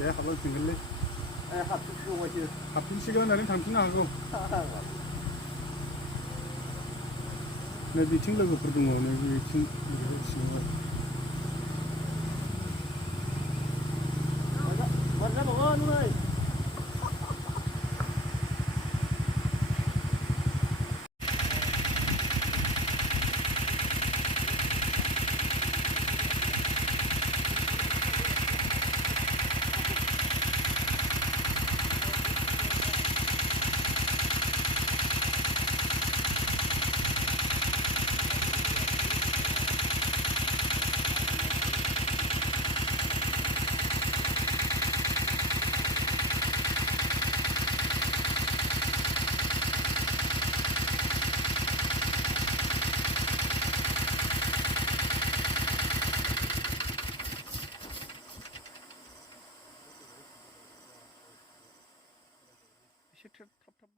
내 가볼 빙글래. 합숙 오지. 가쁜 시간에는 당신하고 내 미팅 가고 그러던 거 오늘 미팅 이거 맞아 먹어 누나이. 시트 탑탑